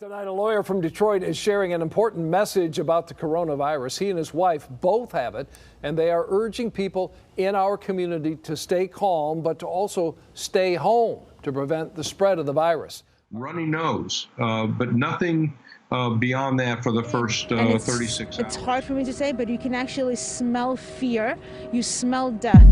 Tonight, a lawyer from Detroit is sharing an important message about the coronavirus. He and his wife both have it, and they are urging people in our community to stay calm, but to also stay home to prevent the spread of the virus. Runny nose, but nothing beyond that for the first 36 hours. It's hard for me to say, but you can actually smell fear. You smell death.